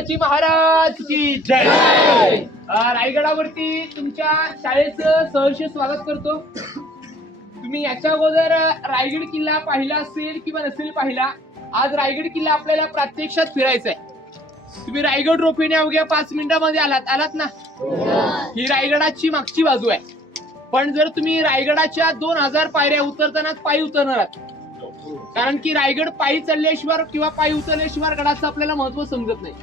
शिवाजी महाराज की जय. रायगडावरती तुमच्या शाळेचं सहर्ष स्वागत करतो. तुम्ही याच्या अगोदर रायगड किल्ला पाहिला असेल किंवा नसेल पाहिला आज रायगड किल्ला आपल्याला प्रत्यक्षात फिरायचा आहे तुम्ही रायगड रोपीने अवघ्या पाच मिनिटामध्ये आलात. आलात ना? ही रायगडाची मागची बाजू आहे. पण जर तुम्ही रायगडाच्या दोन हजार पायऱ्या उतरताना पायी उतरणार आहात कारण की रायगड पायी चालल्याशिवाय किंवा पायी उतरल्याशिवाय गडाचं आपल्याला महत्त्व समजत नाही.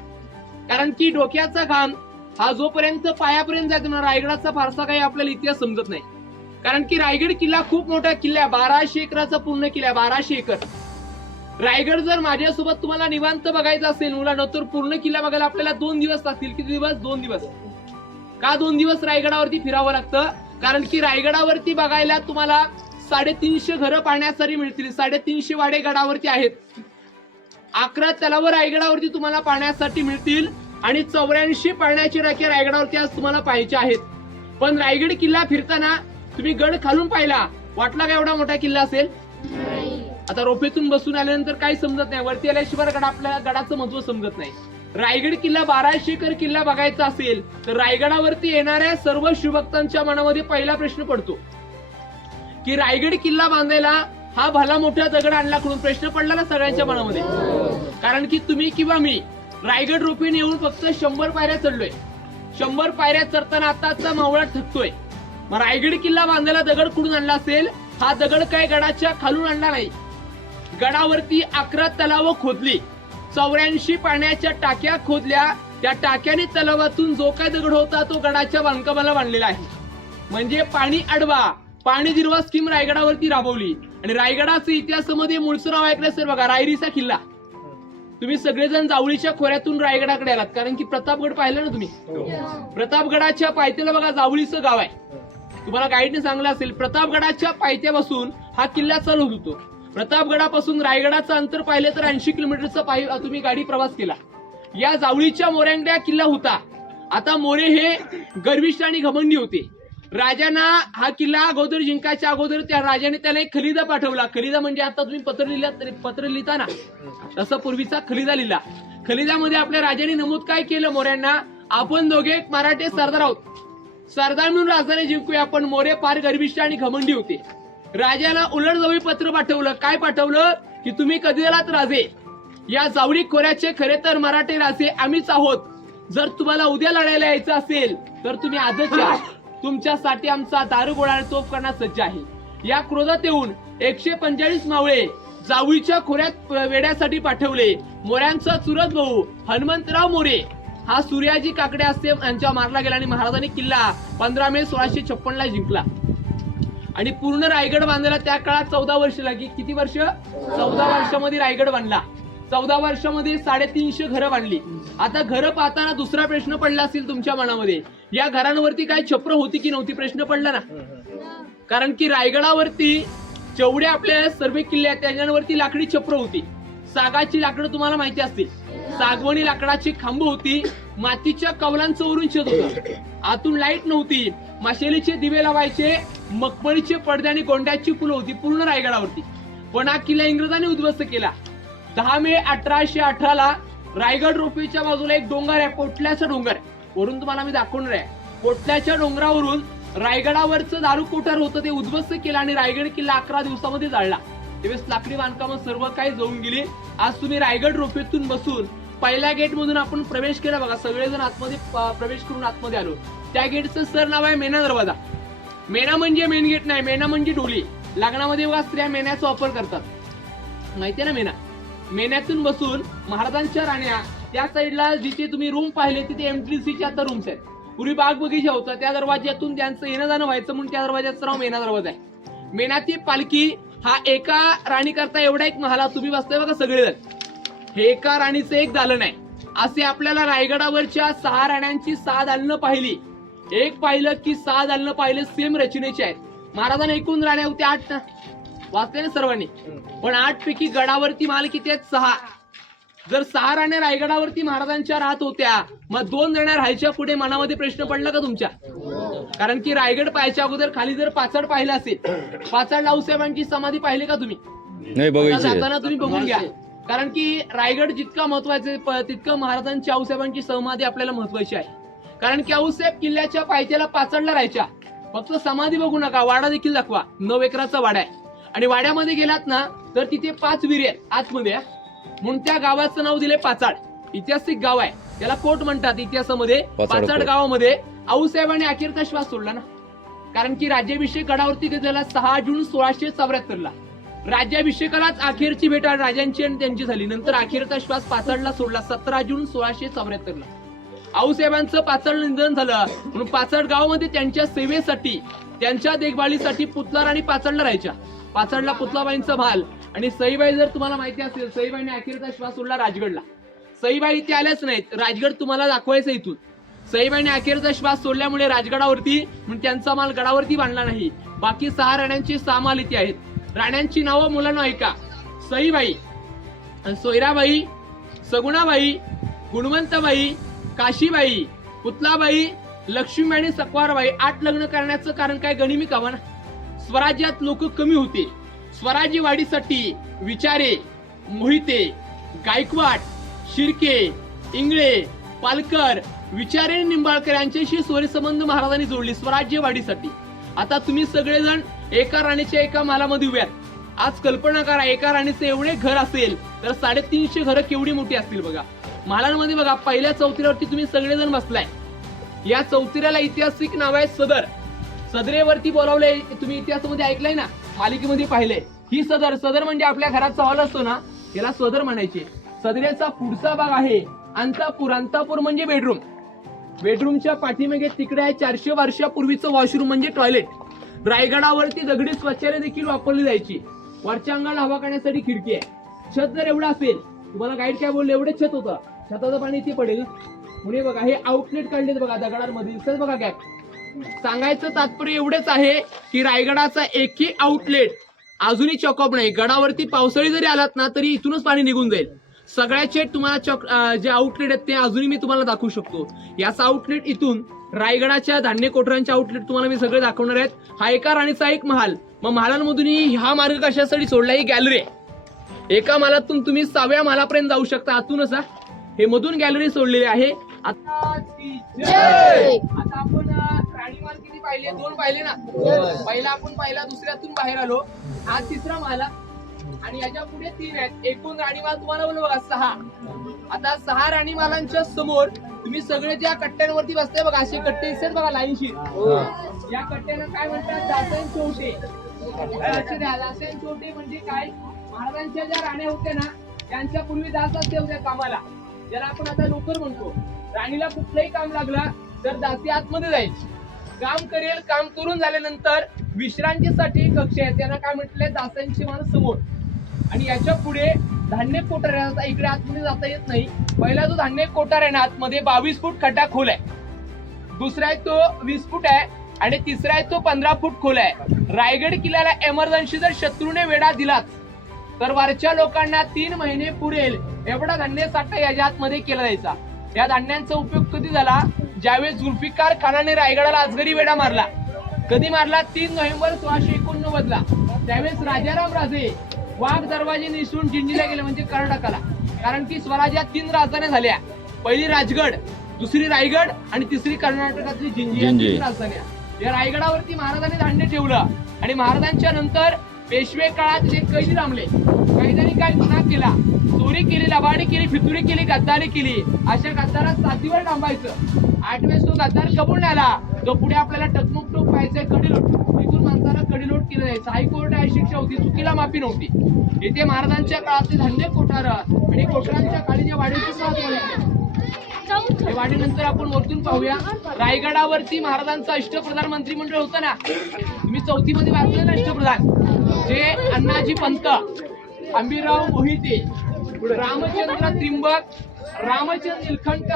कारण की डोक्याचा घाम हा जोपर्यंत पायापर्यंत जातो ना रायगडाचा फारसा काही आपल्याला इतिहास समजत नाही. कारण की रायगड किल्ला खूप मोठा किल्ला आहे बाराशे एकराचा पूर्ण किल्ला आहे बाराशे एकर. रायगड जर माझ्यासोबत तुम्हाला निवांत बघायचं असेल मुलांना तर पूर्ण किल्ला बघायला आपल्याला दोन दिवस लागतील किती दिवस? दोन दिवस. का दोन दिवस रायगडावरती फिरावं लागतं? कारण की रायगडावरती बघायला तुम्हाला साडेतीनशे घरं पाहण्यासाठी मिळतील साडेतीनशे वाडे गडावरती आहेत. अकरा तलावर रायगडावरती तुम्हाला पाहण्यासाठी मिळतील आणि चौऱ्याऐंशी पाण्याची राखे रायगडावरती आज तुम्हाला पाहायचे आहेत. पण रायगड किल्ला फिरताना तुम्ही गड खालून पाहिला. वाटला का एवढा मोठा किल्ला असेल? आता रोपेतून बसून आल्यानंतर काही समजत नाही. वरती आल्याशिवाय गड आपल्याला गडाचं महत्त्व समजत नाही. रायगड किल्ला बाराशे एकर किल्ला बघायचा असेल तर रायगडावरती येणाऱ्या सर्व शिवभक्तांच्या मनामध्ये पहिला प्रश्न पडतो. की रायगड किल्ला बांधायला हा भला मोठा दगड आणला कडून प्रश्न पडला ना सगळ्यांच्या मनामध्ये. कारण की तुम्ही किंवा मी रायगड रुपीने येऊन फक्त शंभर पायऱ्या चढलोय. शंभर पायऱ्या चढताना आताचा मावळा थकतोय मग रायगड किल्ला बांधायला दगड कुठून आणला असेल? हा दगड काय गडाच्या खालून आणला नाही. गडावरती अकरा तलाव खोदली. चौऱ्याऐंशी पाण्याच्या टाक्या खोदल्या. त्या टाक्याने तलावातून जो काय दगड होता तो गडाच्या बांधकामाला बांधलेला आहे. म्हणजे पाणी अडवा पाणी दिरवा स्कीम रायगडावरती राबवली. आणि रायगडाचं इतिहासामध्ये मूळचं नाव ऐकलं असेल बघा रायरीचा किल्ला. तुम्ही सगळेजण जावळीच्या खोऱ्यातून रायगडाकडे आलात कारण की प्रतापगड पाहिलं ना तुम्ही? प्रतापगडाच्या पायथ्याला बघा जावळीचं गाव आहे. तुम्हाला गाईडने सांगलं असेल प्रतापगडाच्या पायथ्यापासून हा किल्ला चालू होतो. प्रतापगडापासून रायगडाचं अंतर पाहिलं तर ऐंशी किलोमीटरचा पायी तुम्ही गाडी प्रवास केला. या जावळीच्या मोऱ्यांगड्या किल्ला होता. आता मोरे हे गर्विष्ठ आणि घमंडी होते. राजांना हा किल्ला अगोदर जिंकायच्या अगोदर त्या राजाने त्याला एक खलिदा पाठवला. खलिदा म्हणजे आता तुम्ही पत्र लिहिला पत्र लिहिता ना? तसं पूर्वीचा खलिदा लिहिला. खलिदामध्ये आपल्या राजाने नमूद काय केलं मोऱ्यांना? आपण दोघे एक मराठे सरदार आहोत. सरदार म्हणून राजधानी जिंकूया आपण मोरे फार गर्विष्ठ आणि घमंडी होते. राजाला उलट जवळ पत्र पाठवलं. काय पाठवलं? की तुम्ही कधी आलात राजे? या जावळी खोऱ्याचे खरे तर मराठे राजे आम्हीच आहोत. जर तुम्हाला उद्या लढायला यायचं असेल तर तुम्ही आजच या. तुमच्यासाठी आमचा दारुगोळा आणि तोफ करण्यास सज्ज आहे. या क्रोधात येऊन एकशे पंचेचाळीस मावळे जावळीच्या खोऱ्यात वेड्यासाठी पाठवले. मोऱ्यांचा चुरत भाऊ हनुमंतराव मोरे. हा सूर्याजी काकडे असते यांच्या मारला गेला आणि महाराजांनी किल्ला पंधरा मे सोळाशे छप्पन ला जिंकला. आणि पूर्ण रायगड बांधायला त्या काळात चौदा वर्ष लागली किती वर्ष? चौदा वर्षामध्ये रायगड बांधला. चौदा वर्षामध्ये साडेतीनशे घरं बांधली. आता घरं पाहताना दुसरा प्रश्न पडला असेल तुमच्या मनामध्ये. या घरांवरती काय छप्र होती की नव्हती? प्रश्न पडला ना. कारण की रायगडावरती जेवढे आपल्या सर्व किल्ले आहेत त्यांच्यावरती लाकडी छप्र होती. सागाची लाकडं तुम्हाला माहिती असतील. सागवणी लाकडाची खांब होती. मातीच्या कवलांचं वरून छेद होतं. आतून लाइट नव्हती. माशेलीचे दिवे लावायचे मखमलीचे पडदे आणि गोंड्याची फुलं होती पूर्ण रायगडावरती. पण हा किल्ला इंग्रजांनी उद्ध्वस्त केला. दहा मे अठराशे अठराला रायगड रोपेच्या बाजूला एक डोंगर आहे पोटल्याचा डोंगर आहे. वरून तुम्हाला मी दाखवणार आहे. कोटल्याच्या डोंगरावरून रायगडावरचं दारू कोठार होतं ते उद्ध्वस्त केलं आणि रायगड किल्ला अकरा दिवसामध्ये जाळला. त्यावेळेस लाकडी बांधकाम सर्व काही जाऊन गेली. आज तुम्ही रायगड रोपेतून बसून पहिल्या गेट मधून आपण प्रवेश केला बघा. सगळेजण आतमध्ये प्रवेश करून आतमध्ये आलो. त्या गेटचं सर नाव आहे मेना दरवाजा. मेना म्हणजे मेन गेट नाही मेना म्हणजे डोली. लग्नामध्ये बघा स्त्रिया मेन्याचा वापर करतात. माहितीये ना मेना? मेन्यातून बसून महाराजांच्या राण्या त्या साईडला जिथे तुम्ही रूम पाहिले तिथे एमटीसीचे आता रूम्स आहेत. पूर्वी बाग बगीचा होता त्या दरवाज्यातून त्यांचं येणं जाणं व्हायचं म्हणून त्या दरवाज्याचं नाव मेना दरवाजा आहे. मेनाची पालखी हा एका राणी करता एवढा एक महाला तुम्ही बसताय बघा सगळेजण. हे एका राणीचं एक दालन आहे. असे आपल्याला रायगडावरच्या सहा राण्यांची सहा दालनं पाहिली. एक पाहिलं की सहा दालनं पाहिलं सेम रचनेची आहेत. महाराजांना एकूण राण्या होत्या आठ ना? वाचले ना सर्वांनी? पण आठ पैकी गडावरती माल किती आहेत सहा. जर सहा राण्या रायगडावरती महाराजांच्या राहत होत्या मग दोन जण राहायच्या पुढे मनामध्ये प्रश्न पडला का तुमच्या? कारण की रायगड पाहायच्या अगोदर खाली जर पाचड पाहिलं असेल पाचड लाऊसाहेबांची समाधी पाहिली का तुम्ही? नाही जाताना तुम्ही बघून घ्या. कारण की रायगड जितका महत्त्वाचा तितकं महाराजांची आऊसाहेबांची समाधी आपल्याला महत्वाची आहे. कारण की आऊसाहेब किल्ल्याच्या पायथ्याला पाचडला राहायच्या. फक्त समाधी बघू नका वाडा देखील दाखवा. नऊ एकराचा वाडा आहे. आणि वाड्यामध्ये गेलात ना तर तिथे पाच विहिरी आहेत. आतमध्ये. म्हणून त्या गावाचं नाव दिले पाचाड. ऐतिहासिक गाव आहे. त्याला कोट म्हणतात इतिहासामध्ये. पाचाड. गावामध्ये आऊसाहेबांनी अखेरचा श्वास सोडला ना? कारण की राज्याभिषेक गडावरती झाला सहा जून सोळाशे चौऱ्याहत्तरला. राज्याभिषेकालाच अखेरची भेट राजांची आणि त्यांची झाली. नंतर अखेरचा श्वास पाचाडला सोडला सतरा जून सोळाशे चौऱ्याहत्तरला. आऊसाहेबांचं पाचड निधन झालं. म्हणून पाचड गावामध्ये त्यांच्या सेवेसाठी त्यांच्या देखभालीसाठी पुतलार आणि पाचडला राहायच्या. पाचडला पुतलाबाईंचा भाल. आणि सईबाई जर तुम्हाला माहिती असेल सईबाईने अखेरचा श्वास सोडला राजगडला. सईबाई इथे आल्याच नाहीत. राजगड तुम्हाला दाखवायचं इथून. सईबाईने अखेरचा श्वास सोडल्यामुळे राजगडावरती त्यांचा माल गडावरती बांधला नाही. बाकी सहा राण्यांची सहा माल इथे आहेत. राण्यांची नावं मुलांना ऐका. सईबाई सोयराबाई सगुणाबाई गुणवंतबाई काशीबाई पुतलाबाई लक्ष्मीबाई आणि सकवारबाई आठ लग्न करण्याचं कारण काय गणिमी कावा स्वराज्यात लोक कमी होते. स्वराज्य वाढीसाठी विचारे मोहिते गायकवाड शिर्के इंगळे पालकर विचारे निंबाळकर यांच्याशी स्वरसंबंध महाराजांनी जोडली स्वराज्य वाढीसाठी आता तुम्ही सगळेजण एका राणीच्या एका मालामध्ये उभ्या आज कल्पना करा एका राणीचे एवढे घर असेल तर साडेतीनशे घरं केवढी मोठी असतील बघा. मालांमध्ये बघा पहिल्या चौथऱ्यावरती तुम्ही सगळेजण बसलाय. या चौथऱ्याला ऐतिहासिक नाव आहे सदर. सदरेवरती बोलावलंय तुम्ही इतिहासामध्ये ऐकलंय ना? मालिकेमध्ये पाहिले. ही सदर सदर म्हणजे आपल्या घराचा हॉल असतो ना याला सदर म्हणायचे. सदरेचा पुढचा भाग आहे अंतापूर. अंतापूर म्हणजे बेडरूम बेडरूमच्या पाठीमागे तिकडे आहे चारशे वर्षापूर्वीचं वॉशरूम म्हणजे टॉयलेट रायगडावरती दगडी स्वच्छालय देखील वापरली जायची. वरच्या अंगाला हवा काढण्यासाठी खिडकी आहे. छत जर एवढं असेल तुम्हाला गाईड काय बोलले? एवढं छत होतं. छताचं पाणी इथे पडेल. पुणे बघा हे आउटलेट काढलेत बघा दगडांमध्ये दिसतात बघा गॅप सांगायचं तात्पर्य एवढंच आहे की रायगडाचा एकही आउटलेट अजूनही चॉकअप नाही. गडावरती पावसाळी जरी आलात ना तरी इथूनच पाणी निघून जाईल. सगळ्याचे तुम्हाला चॉक जे आउटलेट आहेत ते अजूनही मी तुम्हाला दाखवू शकतो. याचा आउटलेट इथून रायगडाच्या धान्य कोठऱ्यांचे आउटलेट तुम्हाला मी सगळे दाखवणार आहेत. हा एका राणीचा एक महाल. मग महालांमधूनही हा मार्ग कशासाठी सोडला? ही गॅलरी आहे. एका मालातून तुम्ही सहाव्या मालापर्यंत जाऊ शकता. आतूनच हा. हे मधून गॅलरी सोडलेली आहे. आता आपण राणीमाल किती पाहिले? दोन पाहिले ना. पहिला आपण पाहिला दुसऱ्यातून बाहेर आलो. हा तिसरा माला आणि याच्यापुढे तीन आहेत. एकूण राणीमाल तुम्हाला बोल बघा सहा. आता सहा राणीमालांच्या समोर तुम्ही सगळे ज्या कट्ट्यांवरती बसताय बघा असे कट्टे दिसतात बघा लाईनशीर या कट्ट्याला काय म्हणतात? दासन चोटे लक्ष द्या. दासन चोटे म्हणजे काय? महाराजांच्या ज्या राण्या होत्या ना त्यांच्या पूर्वी दास ते होत्या कामाला. ज्याला आपण आता नोकर म्हणतो. राणीला कुठलंही काम लागलं तर दासी आतमध्ये जायची काम करेल काम करून झाल्यानंतर विश्रांतीसाठी कक्ष आहे. त्यांना काय म्हटलंय? दासांची मान समोर. आणि याच्यापुढे धान्य कोठार आहे इकडे आतमध्ये जाता येत नाही. पहिला जो धान्य कोठार आहे ना आतमध्ये बावीस फूट खड्डा खोल आहे. दुसरा आहे तो वीस फूट आहे. आणि तिसरा आहे तो पंधरा फूट खोल आहे. रायगड किल्ल्याला एमर्जन्सी जर शत्रूने वेढा दिलाच तर वरच्या लोकांना तीन महिने पुरेल एवढा धान्य साठा याच्या आतमध्ये केला जायचा. या धान्यांचा उपयोग कधी झाला? ज्यावेळेस जुल्फिकार खानाने रायगडाला आजगरी वेढा मारला. कधी मारला? तीन नोव्हेंबर सोळाशे एकोणनव्वद ला. त्यावेळेस राजाराम राजे वाघ दरवाजे निसरून जिंजीला गेले म्हणजे कर्नाटकाला. कारण की स्वराज्यात तीन राजधान्या झाल्या. पहिली राजगड दुसरी रायगड आणि तिसरी कर्नाटकातली जिंजी राजधान्या. या रायगडावरती महाराजांनी धान्य ठेवलं आणि महाराजांच्या नंतर पेशवे काळात जे कैदी थांबले कैद्यांनी काय गुन्हा केला. चोरी केली लबाडी केली फितुरी केली गद्दारी केली. अशा गद्दारात साथीवर थांबायचं. आठ वेळेस तो गद्दार कबूल आला तो पुढे आपल्याला टकमुक टोक पाहायचंय कडिलोट इथून माणसाला कडिलोट केलं जायचं. हायकोर्ट आहे शिक्षा होती चुकीला माफी नव्हती. इथे महाराजांच्या काळातले धंदे कोठार आणि कोठारांच्या काळी जे वाढीची साथ हे वाढीनंतर आपण वरतून पाहूया. रायगडावरती महाराजांचं अष्टप्रधान मंत्रिमंडळ होतं ना? तुम्ही चौथी मध्ये वाचलं ना अष्टप्रधान. जे अण्णाजी पंत आंबीराव मोहिते रामचंद्र त्रिंबक रामचंद्र निलखंट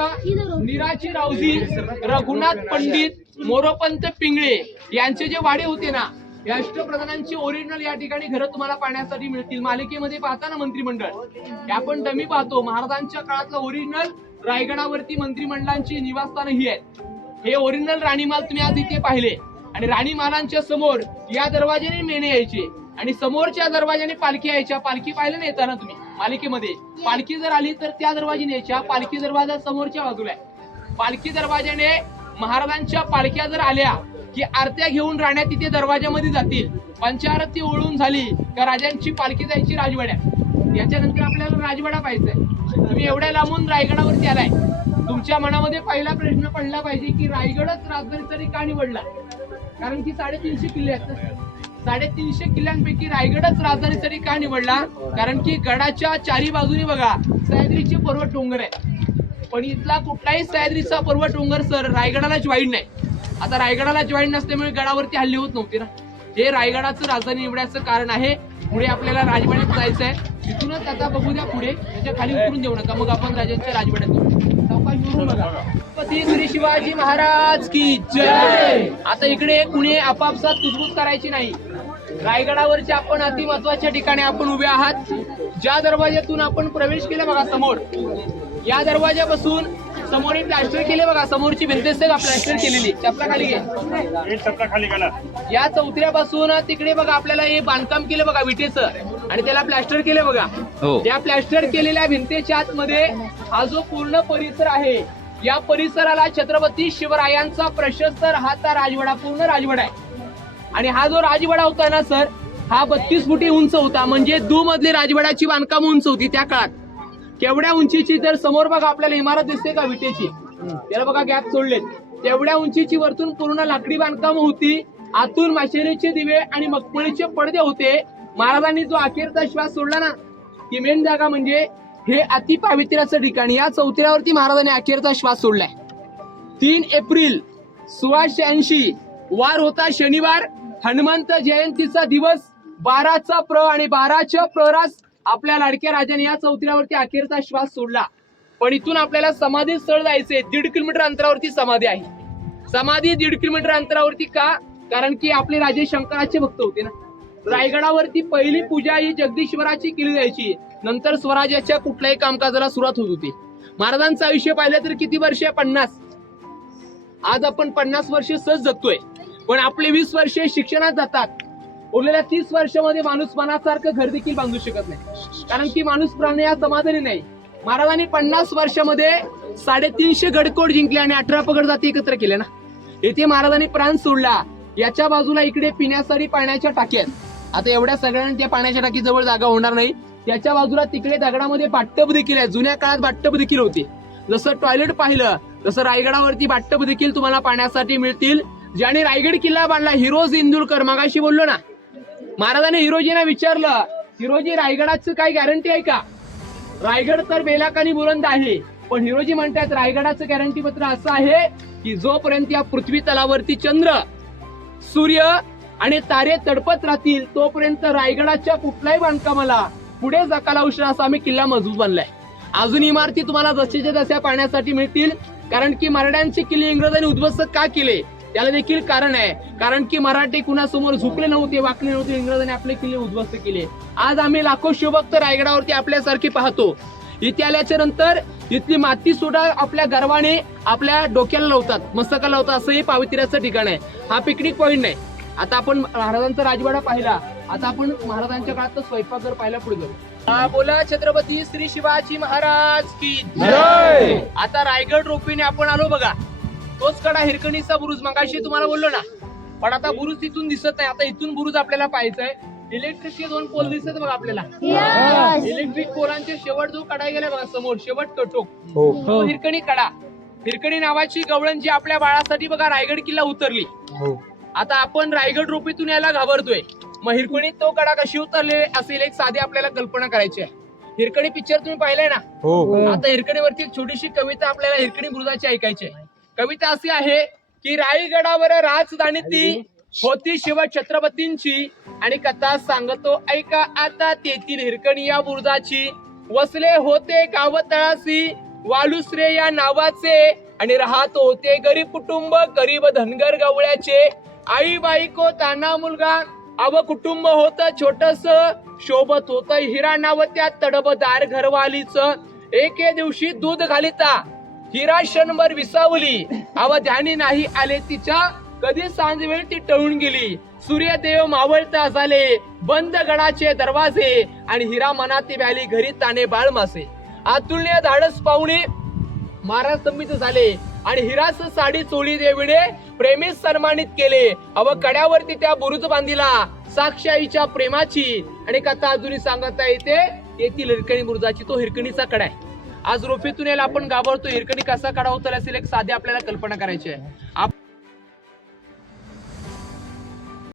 निराची रावजी रघुनाथ पंडित मोरोपंत पिंगळे यांचे जे वाडे होते ना या अष्टप्रधानांची ओरिजिनल या ठिकाणी घरं तुम्हाला पाहण्यासाठी मिळतील. मालिकेमध्ये पाहता ना मंत्रिमंडळ आपण डमी पाहतो. महाराजांच्या काळातलं ओरिजिनल रायगडावरती मंत्रिमंडळांची निवासस्थानं ही आहेत. हे ओरिजिनल राणीमाल तुम्ही आज इथे पाहिले. आणि राणीमालांच्या समोर या दरवाजाने मेणे यायचे. आणि समोरच्या दरवाज्याने पालखी यायच्या. पालखी पाहिलं ना येताना तुम्ही? पालिकेमध्ये. पालखी जर आली तर त्या दरवाजाने यायच्या पालखी दरवाजा समोरच्या बाजूला आहे. पालखी दरवाजाने महाराजांच्या पालख्या जर आल्या की आरत्या घेऊन राहण्या तिथे दरवाजामध्ये जातील. पंचारती ओळून झाली का राजांची पालखी जायची राजवाड्या याच्यानंतर आपल्याला राजवाडा पाहिजे तुम्ही एवढ्या लांबून रायगडावरती आलाय. तुमच्या मनामध्ये पहिला प्रश्न पडला पाहिजे की रायगडच राजधानीसाठी का निवडला? कारण की साडेतीनशे किल्ले आहेत साडेतीनशे किल्ल्यांपैकी रायगडच राजधानीसाठी का निवडला? कारण की गडाच्या चारी बाजूनी बघा सह्याद्रीचे पर्वत डोंगर आहे पण इथला कुठलाही सह्याद्रीचा पर्वत डोंगर सर रायगडाला जॉईन नाही. आता रायगडाला जॉईन नसल्यामुळे गडावरती हल्ले होत नव्हते ना. हे रायगडाचं राजधानी निवडायचं कारण आहे. पुढे आपल्याला राजवाड्यात जायचं आहे तिथूनच आता बघू द्या पुढे. त्याच्याखाली उतरून देऊ नका. मग आपण राजांच्या राजवाड्यात श्री शिवाजी महाराज की जय! आता इकडे कुणी आपापसात कुजबूज करायची नाही. रायगडावरच्या आपण अति महत्त्वाच्या ठिकाणी आपण उभे आहात. ज्या दरवाज्यातून आपण प्रवेश केला बघा समोर. या दरवाजापासून समोर एक प्लॅस्टर केले बघा. समोरची भिंत असते का? प्लॅस्टर केलेली. चपला खाली घे. एक चपला खाली घाला या चौथऱ्यापासून तिकडे बघा आपल्याला हे बांधकाम केलं बघा विटेचं. आणि त्याला प्लॅस्टर केलं बघा. त्या प्लॅस्टर केलेल्या भिंतीच्या आतमध्ये हा जो पूर्ण परिसर आहे या परिसराला छत्रपती शिवरायांचा प्रशस्त राहता राजवाडा पूर्ण राजवाडा आहे. आणि हा जो राजवाडा होता ना सर हा बत्तीस फुटी उंच होता. म्हणजे दू मधली राजवाड्याची बांधकाम उंच होती त्या काळात. केवढ्या उंचीची तर समोर बघा आपल्याला इमारत दिसते का विटेची? त्याला बघा गॅप सोडलेत. तेवढ्या उंचीची वरतून पूर्ण लाकडी बांधकाम होती. आतून माशेरीचे दिवे आणि मगपळीचे पडदे होते. महाराजांनी जो अखेरचा श्वास सोडला ना ती मेन जागा म्हणजे हे अति पावित्र्याचं ठिकाण. या चौथऱ्यावरती महाराजांनी अखेरचा श्वास सोडलाय. तीन एप्रिल सोळाशे ऐंशी वार होता शनिवार हनुमंत जयंतीचा दिवस बाराचा प्र आणि बाराच्या प्ररास आपल्या लाडक्या राजाने या चौथऱ्यावरती अखेरचा श्वास सोडला. पण इथून आपल्याला समाधी स्थळ जायचंय. दीड किलोमीटर अंतरावरती समाधी आहे. समाधी दीड किलोमीटर अंतरावरती का? कारण की आपले राजे शंकराचे भक्त होते ना. रायगडावरती पहिली पूजा ही जगदीश्वराची केली जायची. नंतर स्वराज्याच्या कुठल्याही कामकाजाला सुरुवात होत होती. महाराजांचं आयुष्य पाहिलं तर किती वर्ष? आहे पन्नास. आज आपण पन्नास वर्ष सहज जगतोय. पण आपले वीस वर्ष शिक्षणात जातात. उरलेल्या तीस वर्षामध्ये माणूस मनासारखं घर देखील बांधू शकत नाही. कारण की माणूस प्राणी या समाधानी नाही. महाराजांनी पन्नास वर्षामध्ये साडेतीनशे गडकोड जिंकले आणि अठरा पगड जाती एकत्र केले ना? येथे महाराजांनी प्राण सोडला. याच्या बाजूला इकडे पिण्यासाठी पाण्याच्या टाक्या आहेत. आता एवढ्या सगळ्यांना त्या पाण्याच्या टाकीजवळ जागा होणार नाही. त्याच्या बाजूला तिकडे दगडामध्ये बाटप देखील आहे. जुन्या काळात बाटप देखील होते. जसं टॉयलेट पाहिलं तसं रायगडावरती बाटप देखील तुम्हाला पाण्यासाठी मिळतील. ज्याने रायगड किल्ला बांधला हिरोज इंदुलकर मगाशी बोललो ना महाराजाने हिरोजीना विचारलं हिरोजी रायगडाचं काय गॅरंटी आहे का? रायगड तर बेलाकानी बुलंद आहे पण हिरोजी म्हणतात रायगडाचं गॅरंटी पत्र असं आहे की जोपर्यंत या पृथ्वी तलावरती चंद्र सूर्य आणि तारे तडपत राहतील तोपर्यंत रायगडाच्या कुठल्याही बांधकामाला पुढे जकाला उशीर असा आम्ही किल्ला मजबूत बांधलाय. अजून इमारती तुम्हाला जसेच्या तशा पाहण्यासाठी मिळतील कारण की मराठ्यांचे किल्ले इंग्रजांनी उद्ध्वस्त का केले? त्याला देखील कारण आहे. कारण की मराठी कुणासमोर झुकले नव्हते वाकले नव्हते इंग्रजांनी आपले किल्ले उद्ध्वस्त केले. आज आम्ही लाखो शिवभक्त रायगडावरती आपल्यासारखे पाहतो. इथे आल्याच्यानंतर इथली माती सुद्धा आपल्या गर्वाने आपल्या डोक्याला लावतात मस्तकाला लावतात असं हे पावित्र्याचं ठिकाण आहे. हा पिकनिक पॉइंट नाही. आता आपण महाराजांचा राजवाडा पाहिला. आता आपण महाराजांच्या काळात स्वयंपाकघर पाहायला पुढे जाऊ. बोला छत्रपती श्री शिवाजी महाराज की आता रायगड रोपीने आपण आलो बघा. तोच कडा हिरकणीचा बुरुज. मगाशी तुम्हाला बोललो ना. पण आता बुरुज तिथून दिसत नाही. आता इथून बुरुज आपल्याला पाहायचा आहे इलेक्ट्रिकचे दोन पोल दिसत बघा आपल्याला. इलेक्ट्रिक पोलांचे शेवट जो कडा गेलाय बघा समोर शेवट कटोक तो हिरकणी कडा. हिरकणी नावाची गवळण जी आपल्या बाळासाठी बघा रायगड किल्ला उतरली. आता आपण रायगड रोपीतून यायला घाबरतोय. मग हिरकणीत तो कडा कशी उतरले असेल एक साधी आपल्याला कल्पना करायची आहे. हिरकणी पिक्चर तुम्ही पाहिलाय ना? आता हिरकणीवरती एक छोटीशी कविता आपल्याला हिरकणी बुरुजाची ऐकायची आहे. कविता अशी आहे की रायगडावर राजधानी ती होती शिव छत्रपतींची आणि कथा सांगतो ऐका आता तेथील हिरकणी या बुरुजाची. वसले होते गाव तळाशी वालुसरे या नावाचे. आणि राहत होते गरीब कुटुंब गरीब धनगर गवळ्याचे. आई बाईको ताना मुलगा अव कुटुंब होत छोटस. शोभत होत हिरा नाव त्या तडबदार घरवालीच. एके दिवशी दूध घालिता हिरा क्षणभर विसावली. आवा ध्यानी नाही आले तिच्या कधी सांजवेळ ती टळून गेली. सूर्यदेव मावळता झाले बंद गडाचे दरवाजे आणि हिरा मनाती व्याली घरी ताने बाळ मासे. अतुलनीय धाडस पाहुणे महाराज संमित झाले आणि हिरास साडी चोळी देवीने प्रेमी सन्मानित केले. अव कड्यावरती त्या बुरुज बांधिला साक्षाईच्या प्रेमाची आणि कथा अजूनही सांगता येते. येथील हिरकणी बुरुजाची तो हिरकणीचा कडा आहे. आज रोफेतून यायला आपण घाबरतो हिरकणी कसा काढावं तर असेल एक साधी आपल्याला कल्पना करायची आहे. आप